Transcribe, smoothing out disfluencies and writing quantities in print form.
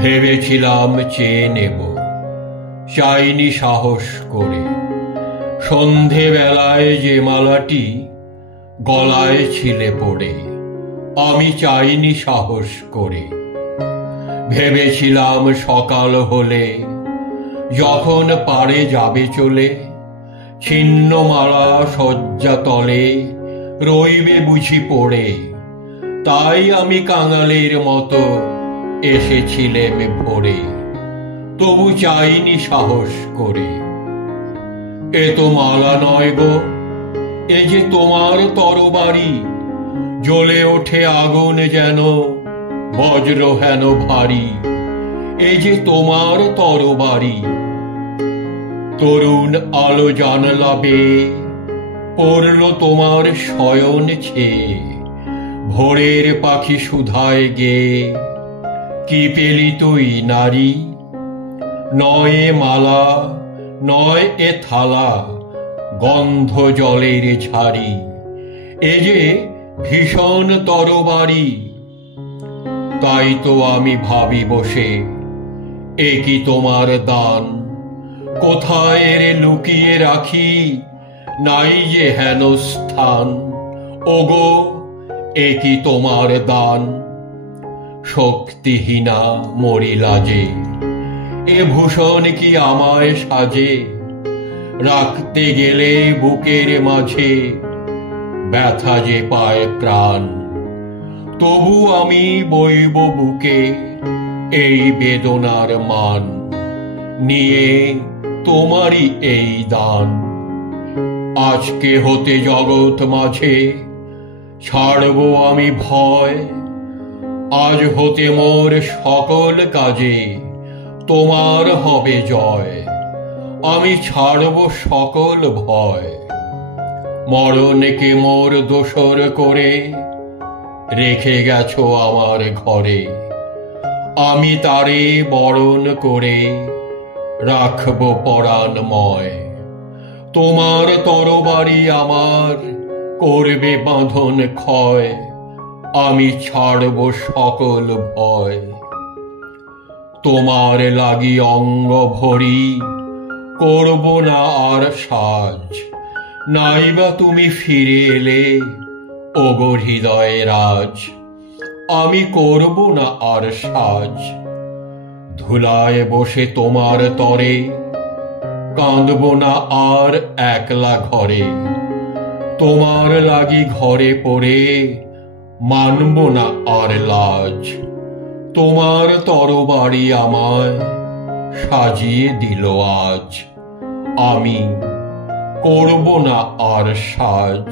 ভেবেছিলাম চেয়ে নেব, চাইনি সাহস করে। সন্ধে বেলায় যে মালাটি গলায় ছিলে পড়ে, আমি চাইনি সাহস করে। ভেবেছিলাম সকাল হলে যখন পারে যাবে চলে, ছিন্ন মালা শয্যা তলে রইবে বুঝি পড়ে। তাই আমি কাঙালের মতো এসেছিলেম ভোরে, তবু চাইনি সাহস করে। এ তো মালা নয় গো, এ যে তোমার তরবারি, জ্বলে ওঠে আগুন যেন বজ্র হেন ভারী। এ যে তোমার তরবারি। তরুণ আলো জানলা বেয়ে পড়ল তোমার শয়ন ছেয়ে, ভোরের পাখি সুধায় গেয়ে কি পেলি তুই নারী? নয় এ মালা, নয় এ থালা, গন্ধ জলের ঝাড়ি, এ যে ভীষণ তরবারি। তাই তো আমি ভাবি বসে, এ কি তোমার দান? কোথায় রে লুকিয়ে রাখি, নাই যে হেন স্থান। ওগো, এ কি তোমার দান? শক্তিহীনা মরি লাজে, এ ভূষণ কি আমায় সাজে? রাখতে গেলে বুকের মাঝে ব্যথা যে পায় প্রাণ। তবু আমি বইব বুকে এই বেদনার মান, নিয়ে তোমারই এই দান। আজকে হতে জগৎ মাঝে ছাড়ব আমি ভয়, আজ হতে মোর সকল কাজে তোমার হবে জয়। আমি ছাড়ব সকল ভয়। মরণকে মোর দোসর করে রেখে গেছো আমার ঘরে, আমি তারে বরণ করে রাখব পরাণময়। তোমার তরবারি আমার করবে বাঁধন ক্ষয়, আমি ছাড়ব সকল ভয়। তোমার লাগি অঙ্গ ভরি করব না আর সাজ, নাইবা তুমি ফিরে এলে ওগো হৃদয়ে রাজ। আমি করব না আর সাজ। ধুলায় বসে তোমার তরে কাঁদব না আর একলা ঘরে। তোমার লাগি ঘরে পড়ে মানব না আর লাজ। তোমার তরবারি আমায় সাজিয়ে দিল আজ, আমি করব না আর সাজ।